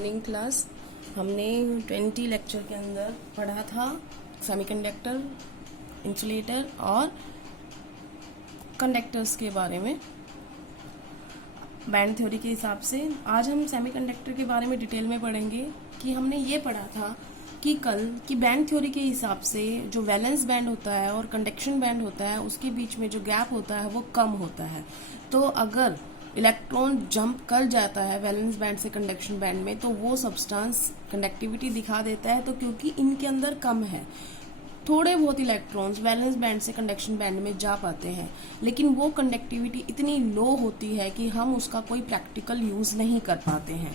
Morning class हमने 20 lecture के अंदर पढ़ा था सेमीकंडक्टर, इंसुलेटर और कंडक्टर्स के बारे में बैंड थ्योरी के हिसाब से। आज हम सेमीकंडक्टर के बारे में डिटेल में पढ़ेंगे कि हमने ये पढ़ा था कि कल की बैंड थ्योरी के हिसाब से जो वैलेंस बैंड होता है और कंडक्शन बैंड होता है उसके बीच में जो गैप होता है वो कम होता है। तो अगर इलेक्ट्रॉन जंप कर जाता है वैलेंस बैंड से कंडक्शन बैंड में तो वो सब्सटेंस कंडक्टिविटी दिखा देता है। तो क्योंकि इनके अंदर कम है, थोड़े बहुत इलेक्ट्रॉन्स वैलेंस बैंड से कंडक्शन बैंड में जा पाते हैं, लेकिन वो कंडक्टिविटी इतनी लो होती है कि हम उसका कोई प्रैक्टिकल यूज नहीं कर पाते हैं।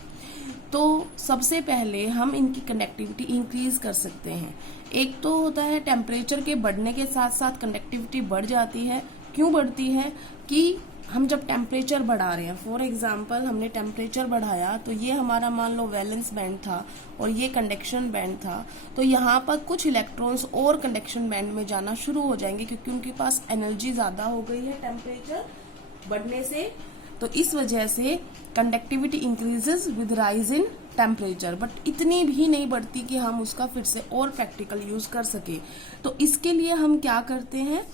तो सबसे पहले हम इनकी कंडक्टिविटी इंक्रीज कर सकते हैं। एक तो होता है टेम्परेचर के बढ़ने के साथ साथ कंडक्टिविटी बढ़ जाती है। क्यों बढ़ती है कि हम जब टेम्परेचर बढ़ा रहे हैं, फॉर एग्जांपल हमने टेम्परेचर बढ़ाया तो ये हमारा मान लो वैलेंस बैंड था और ये कंडक्शन बैंड था, तो यहाँ पर कुछ इलेक्ट्रॉन्स और कंडक्शन बैंड में जाना शुरू हो जाएंगे क्योंकि उनके पास एनर्जी ज्यादा हो गई है टेम्परेचर बढ़ने से। तो इस वजह से conductivity increases with rise in temperature, but इतनी भी नहीं बढ़ती कि हम उसका फिर से और प्रैक्टिकल यूज कर सके। तो इसके लिए हम क्या करते हैं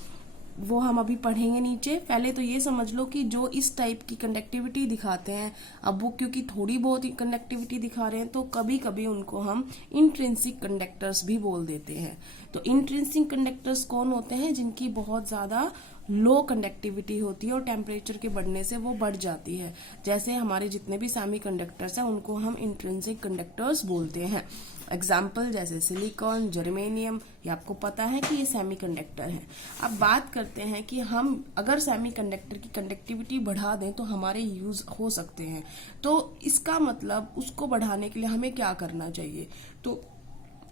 वो हम अभी पढ़ेंगे नीचे। पहले तो ये समझ लो कि जो इस टाइप की कंडक्टिविटी दिखाते हैं, अब वो क्योंकि थोड़ी बहुत कंडक्टिविटी दिखा रहे हैं तो कभी कभी उनको हम इंट्रिंसिक कंडक्टर्स भी बोल देते हैं। तो इंट्रिंसिक कंडक्टर्स कौन होते हैं? जिनकी बहुत ज्यादा लो कंडक्टिविटी होती है और टेम्परेचर के बढ़ने से वो बढ़ जाती है। जैसे हमारे जितने भी सेमी कंडक्टर्स हैं उनको हम इंट्रिंसिक कंडक्टर्स बोलते हैं। एग्जाम्पल जैसे सिलिकॉन, जर्मेनियम, ये आपको पता है कि ये सेमीकंडक्टर है। अब बात करते हैं कि हम अगर सेमीकंडक्टर की कंडक्टिविटी बढ़ा दें तो हमारे यूज हो सकते हैं। तो इसका मतलब उसको बढ़ाने के लिए हमें क्या करना चाहिए? तो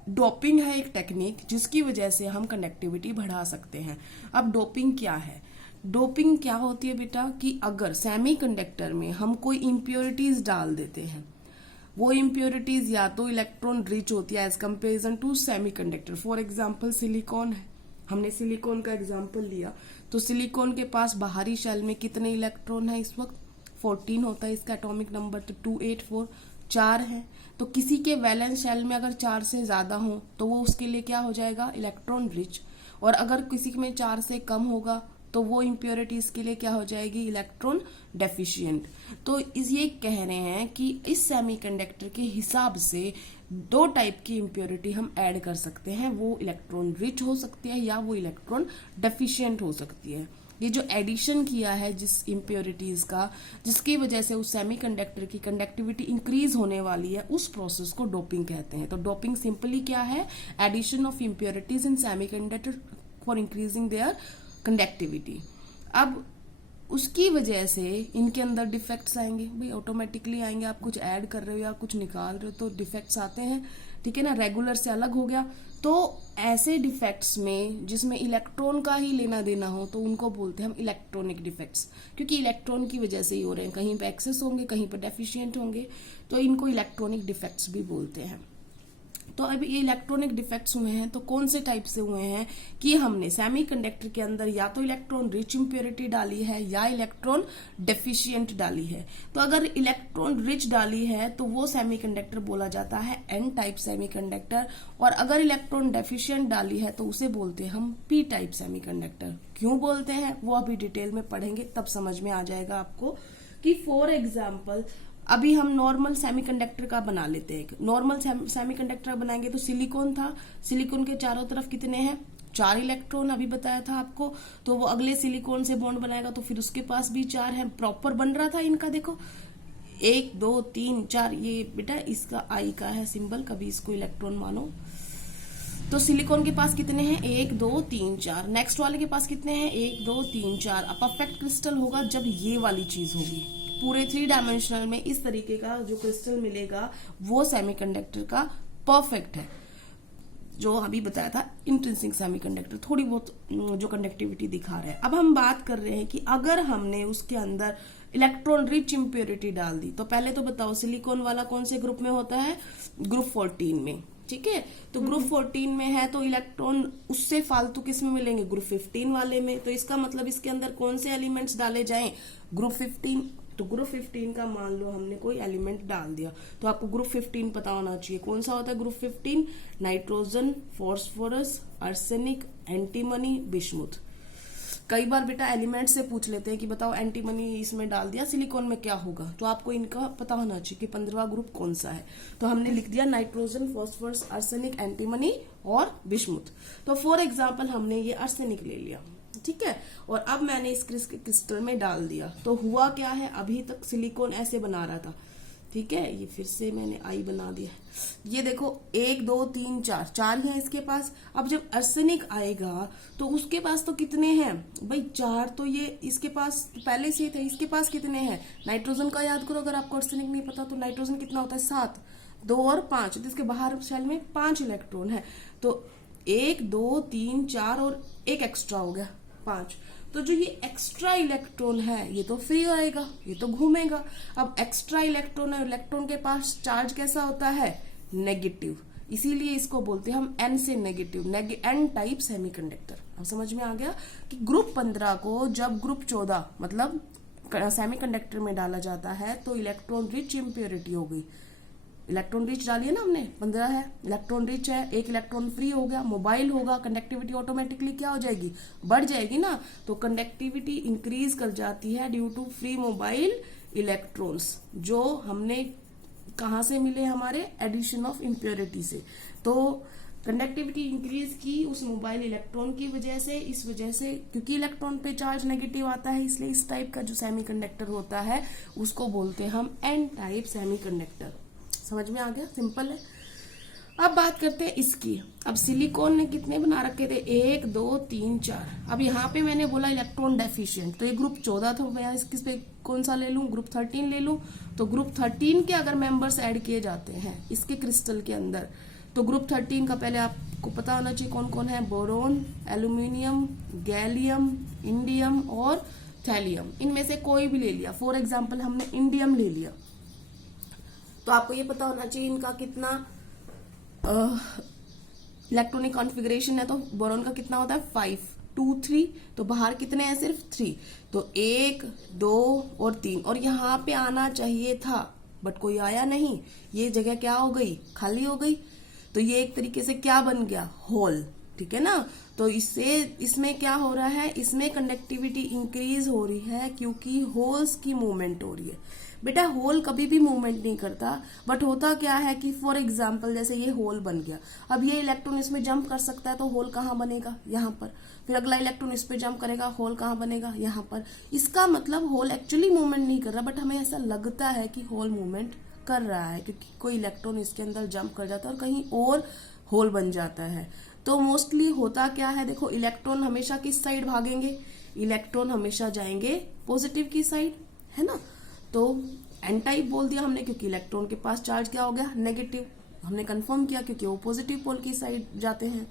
डोपिंग है एक टेक्निक जिसकी वजह से हम कंडक्टिविटी बढ़ा सकते हैं। अब डोपिंग क्या है? डोपिंग क्या होती है बेटा कि अगर सेमीकंडक्टर में हम कोई इम्प्योरिटीज डाल देते हैं, वो इम्प्योरिटीज या तो इलेक्ट्रॉन रिच होती है as comparison to semiconductor. For example silicon है, हमने सिलिकॉन का एग्जांपल लिया तो सिलिकॉन के पास बाहरी शेल में कितने इलेक्ट्रॉन है? इस वक्त 14 होता है इसका एटॉमिक नंबर, तो 284 4 है। तो किसी के वैलेंस शेल में अगर 4 से ज्यादा हो तो वो उसके लिए क्या हो जाएगा? Electron rich. और अगर किसी में 4 से कम होगा तो वो इम्प्योरिटीज के लिए क्या हो जाएगी? Electron deficient. तो ये कह रहे हैं कि इस सेमीकंडक्टर के हिसाब से दो टाइप की इम्प्योरिटी हम ऐड कर सकते हैं। वो इलेक्ट्रॉन रिच हो सकती है या वो इलेक्ट्रॉन डेफिशिएंट हो सकती है। ये जो एडिशन किया है जिस इम्प्योरिटीज का, जिसकी वजह से उस सेमीकंडक्टर की कंडक्टिविटी इंक्रीज होने वाली है, उस प्रोसेस को डोपिंग कहते हैं। तो डोपिंग सिंपली क्या है? Addition of impurities in semiconductor for increasing their conductivity. अब उसकी वजह से इनके अंदर डिफेक्ट्स आएंगे, भाई ऑटोमेटिकली आएंगे। आप कुछ ऐड कर रहे हो या कुछ निकाल रहे हो तो डिफेक्ट्स आते हैं, ठीक है ना? रेगुलर से अलग हो गया। तो ऐसे डिफेक्ट्स में जिसमें इलेक्ट्रॉन का ही लेना देना हो तो उनको बोलते हैं हम इलेक्ट्रॉनिक डिफेक्ट्स, क्योंकि इलेक्ट्रॉन की वजह से ही हो रहे हैं। कहीं पे एक्सेस होंगे, कहीं पर डेफिशिएंट होंगे, तो इनको इलेक्ट्रॉनिक डिफेक्ट्स भी बोलते हैं। तो अभी ये इलेक्ट्रॉनिक डिफेक्ट्स हुए हैं तो कौन से टाइप से हुए हैं कि हमने सेमीकंडक्टर के अंदर या तो इलेक्ट्रॉन रिच इम्प्योरिटी डाली है या इलेक्ट्रॉन डेफिशिएंट डाली है। तो अगर इलेक्ट्रॉन रिच डाली है तो वो सेमीकंडक्टर बोला जाता है एन टाइप सेमीकंडक्टर, और अगर इलेक्ट्रॉन डेफिशिएंट डाली है तो उसे बोलते हैं हम पी टाइप सेमीकंडक्टर। क्यों बोलते हैं वो अभी डिटेल में पढ़ेंगे, तब समझ में आ जाएगा आपको। कि फॉर एग्जाम्पल अभी हम नॉर्मल सेमीकंडक्टर का बना लेते हैं। नॉर्मल सेमीकंडक्टर बनाएंगे तो सिलिकॉन था, सिलिकॉन के चारों तरफ कितने हैं? 4 इलेक्ट्रॉन, अभी बताया था आपको। तो वो अगले सिलिकॉन से बॉन्ड बनाएगा तो फिर उसके पास भी 4 है। प्रॉपर बन रहा था इनका, देखो 1 2 3 4। ये बेटा इसका आई का है सिंबल, कभी इसको इलेक्ट्रॉन मानो। तो सिलिकॉन के पास कितने हैं? 1 2 3 4। नेक्स्ट वाले के पास कितने हैं? 1 2 3 4। अब परफेक्ट क्रिस्टल होगा जब ये वाली चीज होगी, पूरे 3 डायमेंशनल में इस तरीके का जो क्रिस्टल मिलेगा वो सेमीकंडक्टर का परफेक्ट है। जो अभी बताया था इंट्रिंसिक सेमीकंडक्टर थोड़ी बहुत जो कंडक्टिविटी दिखा रहा है। अब हम बात कर रहे हैं कि अगर हमने उसके अंदर इलेक्ट्रॉन रिच इम्प्योरिटी डाल दी, तो पहले तो बताओ सिलिकॉन वाला कौन से ग्रुप में होता है? ग्रुप 14 में, ठीक है? तो ग्रुप 14 में है तो इलेक्ट्रॉन उससे फालतू किस में मिलेंगे? ग्रुप 15 वाले में। तो इसका मतलब इसके अंदर कौन से एलिमेंट्स डाले जाएं? ग्रुप 15 तो ग्रुप 15 का मान लो हमने कोई एलिमेंट डाल दिया, तो आपको ग्रुप 15 पता होना चाहिए। कौन सा होता है group 15? Nitrogen, phosphorus, arsenic, antimony, bismuth. कई बार बेटा एलिमेंट से पूछ लेते हैं कि बताओ एंटीमनी इसमें डाल दिया, सिलिकॉन में क्या होगा, तो आपको इनका पता होना चाहिए कि 15वां ग्रुप कौन सा है। तो हमने लिख दिया नाइट्रोजन, फॉस्फोरस, आर्सेनिक, एंटीमनी और बिस्मुथ। तो फॉर एग्जाम्पल हमने ये आर्सेनिक ले लिया, ठीक है, और अब मैंने इस क्रिस्टल में डाल दिया, तो हुआ क्या है, अभी तक सिलिकॉन ऐसे बना रहा था, ठीक है, ये फिर से मैंने आई बना दिया। ये देखो 1 2 3 4 4 है इसके पास। अब जब आर्सेनिक आएगा तो उसके पास तो कितने हैं भाई, 4, तो ये इसके पास पहले से ही थे, इसके पास कितने हैं, नाइट्रोजन का याद करो, अगर आपको आर्सेनिक नहीं पता तो नाइट्रोजन कितना होता है 7, 2 और 5, तो इसके बाहर शेल में 5 इलेक्ट्रॉन है, तो 1 2 3 4 और एक एक्स्ट्रा हो गया 5। तो जो ये एक्स्ट्रा इलेक्ट्रॉन है ये तो फ्री आएगा, ये तो घूमेगा। अब एक्स्ट्रा इलेक्ट्रॉन है, इलेक्ट्रॉन के पास चार्ज कैसा होता है, नेगेटिव, इसीलिए इसको बोलते हैं हम एन से नेगेटिव, एन टाइप सेमीकंडक्टर। अब समझ में आ गया कि ग्रुप 15 को जब ग्रुप 14 मतलब सेमीकंडक्टर में डाला जाता है तो इलेक्ट्रॉन रिच इम्प्योरिटी हो गई। इलेक्ट्रॉन रिच डालिए ना हमने, 15 है, इलेक्ट्रॉन रिच है, एक इलेक्ट्रॉन फ्री हो गया, मोबाइल होगा, कंडक्टिविटी ऑटोमेटिकली क्या हो जाएगी, बढ़ जाएगी ना, तो कंडक्टिविटी इंक्रीज कर जाती है due to free mobile electrons, जो हमने कहां से मिले, हमारे एडिशन ऑफ इम्प्योरिटी से। तो कंडक्टिविटी इंक्रीज की उस मोबाइल इलेक्ट्रॉन की वजह से, इस वजह से क्योंकि इलेक्ट्रॉन पे चार्ज नेगेटिव आता है, इसलिए इस टाइप का जो सेमीकंडक्टर होता है उसको बोलते हैं हम एन टाइप सेमीकंडक्टर। समझ में आ गया, सिंपल है। अब बात करते हैं इसकी। अब सिलिकॉन ने कितने बना रखे थे, 1 2 3 4। अब यहाँ पे मैंने बोला इलेक्ट्रॉन डेफिशिएंट, तो ये ग्रुप 14 था, मैं किस पे कौन सा ले लूं, ग्रुप 13 ले लूं। तो ग्रुप 13 के अगर मेंबर्स ऐड किए जाते हैं इसके क्रिस्टल के अंदर, तो ग्रुप 13 का पहले आपको पता होना चाहिए कौन कौन है, बोरोन, एल्यूमिनियम, गैलियम, इंडियम और थैलियम। इनमें से कोई भी ले लिया, फॉर एग्जाम्पल हमने इंडियम ले लिया, तो आपको ये पता होना चाहिए इनका कितना इलेक्ट्रॉनिक कॉन्फ़िगरेशन है। तो बोरॉन का कितना होता है 5 2 3, तो बाहर कितने हैं, सिर्फ 3, तो 1 2 और 3, और यहाँ पे आना चाहिए था बट कोई आया नहीं, ये जगह क्या हो गई, खाली हो गई। तो ये एक तरीके से क्या बन गया, होल, ठीक है ना। तो इसमें क्या हो रहा है, इसमें कंडक्टिविटी इंक्रीज हो रही है क्योंकि होल्स की मूवमेंट हो रही है। बेटा होल कभी भी मूवमेंट नहीं करता, बट होता क्या है कि फॉर एग्जाम्पल जैसे ये होल बन गया, अब ये इलेक्ट्रॉन इसमें जंप कर सकता है तो होल कहाँ बनेगा, यहाँ पर, फिर अगला इलेक्ट्रॉन इस पे जंप करेगा, होल कहाँ बनेगा, यहाँ पर। इसका मतलब होल एक्चुअली मूवमेंट नहीं कर रहा, बट हमें ऐसा लगता है कि होल मूवमेंट कर रहा है क्योंकि कोई इलेक्ट्रॉन इसके अंदर जंप कर जाता है और कहीं और होल बन जाता है। तो मोस्टली होता क्या है, देखो इलेक्ट्रॉन हमेशा किस साइड भागेंगे, इलेक्ट्रॉन हमेशा जाएंगे पॉजिटिव की साइड, है ना। तो एन टाइप बोल दिया हमने क्योंकि इलेक्ट्रॉन के पास चार्ज क्या हो गया, नेगेटिव, हमने कंफर्म किया क्योंकि वो पॉजिटिव पोल की साइड जाते हैं।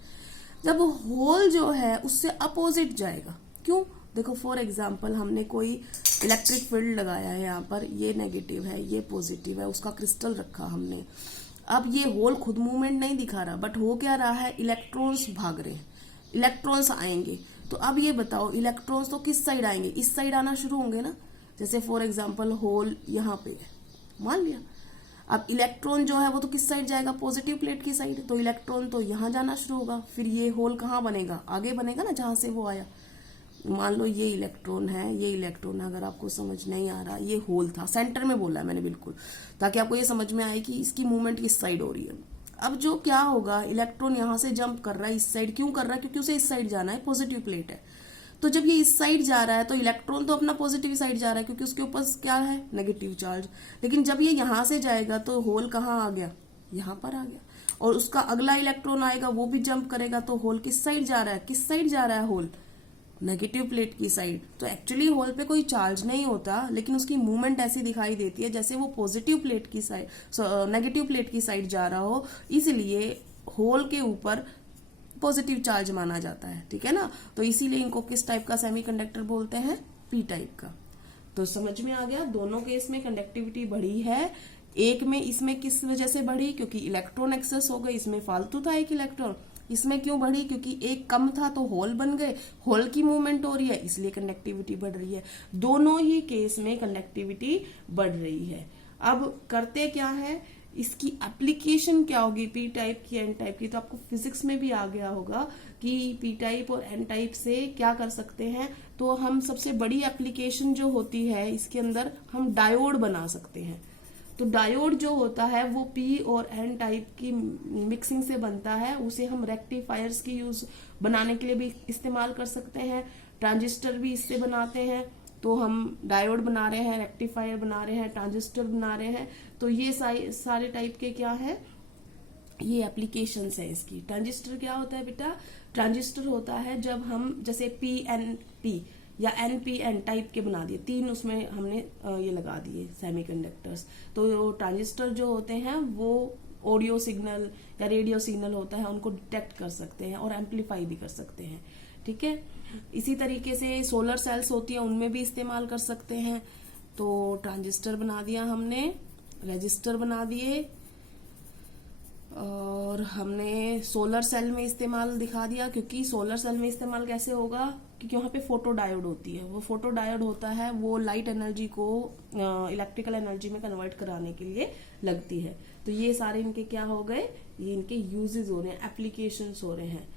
जब होल जो है उससे अपोजिट जाएगा, क्यों, देखो फॉर एग्जाम्पल हमने कोई इलेक्ट्रिक फील्ड लगाया है, यहाँ पर ये नेगेटिव है ये पॉजिटिव है, उसका क्रिस्टल रखा हमने। अब ये होल खुद मूवमेंट नहीं दिखा रहा, बट हो क्या रहा है, इलेक्ट्रॉन्स भाग रहे हैं, इलेक्ट्रॉन्स आएंगे। तो अब ये बताओ इलेक्ट्रॉन्स तो किस साइड आएंगे, इस साइड आना शुरू होंगे ना। जैसे फॉर एग्जाम्पल होल यहाँ पे है, मान लिया, अब इलेक्ट्रॉन जो है वो तो किस साइड जाएगा, पॉजिटिव प्लेट की साइड, तो इलेक्ट्रॉन तो यहाँ जाना शुरू होगा, फिर ये होल कहाँ बनेगा, आगे बनेगा ना जहां से वो आया। मान लो ये इलेक्ट्रॉन है, ये इलेक्ट्रॉन है, अगर आपको समझ नहीं आ रहा, ये होल था, सेंटर में बोला है मैंने बिल्कुल, ताकि आपको ये समझ में आए कि इसकी मूवमेंट किस साइड हो रही है। अब जो क्या होगा, इलेक्ट्रॉन यहाँ से जंप कर रहा है इस साइड, क्यों कर रहा है, क्योंकि उसे इस साइड जाना है, पॉजिटिव प्लेट है। तो जब ये इस साइड जा रहा है तो इलेक्ट्रॉन तो अपना पॉजिटिव साइड जा रहा है क्योंकि उसके ऊपर क्या है, नेगेटिव चार्ज। लेकिन जब ये यहां से जाएगा तो होल कहाँ आ गया, यहां पर आ गया, और उसका अगला इलेक्ट्रॉन आएगा वो भी जंप करेगा, तो होल किस साइड जा रहा है, किस साइड जा रहा है होल, नेगेटिव प्लेट की साइड। तो एक्चुअली होल पे कोई चार्ज नहीं होता, लेकिन उसकी मूवमेंट ऐसी दिखाई देती है जैसे वो पॉजिटिव प्लेट की साइड, नेगेटिव प्लेट की साइड जा रहा हो, इसलिए होल के ऊपर पॉजिटिव चार्ज माना जाता है, ठीक है ना। तो इसीलिए इनको किस टाइप का सेमीकंडक्टर बोलते हैं, पी टाइप का। तो समझ में आ गया, दोनों केस में कंडक्टिविटी बढ़ी है। एक में इसमें किस वजह से बढ़ी, क्योंकि इलेक्ट्रॉन एक्सेस हो गई, इसमें फालतू था एक इलेक्ट्रॉन, इसमें क्यों बढ़ी? क्योंकि एक कम था तो होल बन गए, होल की मूवमेंट हो रही है इसलिए कंडक्टिविटी बढ़ रही है। दोनों ही केस में कंडक्टिविटी बढ़ रही है। अब करते क्या है, इसकी एप्लीकेशन क्या होगी पी टाइप की एन टाइप की? तो आपको फिजिक्स में भी आ गया होगा कि पी टाइप और एन टाइप से क्या कर सकते हैं। तो हम सबसे बड़ी एप्लीकेशन जो होती है इसके अंदर हम डायोड बना सकते हैं। तो डायोड जो होता है वो पी और एन टाइप की मिक्सिंग से बनता है, उसे हम रेक्टिफायर्स की यूज बनाने के लिए भी इस्तेमाल कर सकते हैं। ट्रांजिस्टर भी इससे बनाते हैं। तो हम डायोड बना रहे हैं, रेक्टिफायर बना रहे हैं, ट्रांजिस्टर बना रहे हैं। तो ये सारे टाइप के क्या है, ये एप्लीकेशंस है इसकी। ट्रांजिस्टर क्या होता है बेटा? ट्रांजिस्टर होता है जब हम जैसे पी एन पी या एन पी एन टाइप के बना दिए, 3 उसमें हमने ये लगा दिए सेमीकंडक्टर्स। तो ट्रांजिस्टर जो होते हैं वो ऑडियो सिग्नल या रेडियो सिग्नल होता है, उनको डिटेक्ट कर सकते हैं और एम्पलीफाई भी कर सकते हैं। ठीक है, इसी तरीके से सोलर सेल्स होती है, उनमें भी इस्तेमाल कर सकते हैं। तो ट्रांजिस्टर बना दिया हमने, रेजिस्टर बना दिए, और हमने सोलर सेल में इस्तेमाल दिखा दिया। क्योंकि सोलर सेल में इस्तेमाल कैसे होगा, क्योंकि वहां पे फोटो डायोड होती है। वो फोटो डायोड होता है, वो लाइट एनर्जी को इलेक्ट्रिकल एनर्जी में कन्वर्ट कराने के लिए लगती है। तो ये सारे इनके क्या हो गए, ये इनके यूजेस हो रहे हैं, एप्लीकेशंस हो रहे हैं।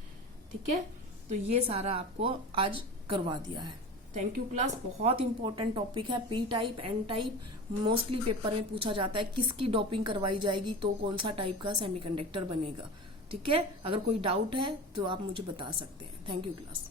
ठीक है, तो ये सारा आपको आज करवा दिया है। Thank you class. बहुत इंपॉर्टेंट टॉपिक है P type N type. Mostly paper में पूछा जाता है किसकी डोपिंग करवाई जाएगी तो कौन सा टाइप का सेमीकंडक्टर बनेगा। ठीक है, अगर कोई डाउट है तो आप मुझे बता सकते हैं। Thank you class.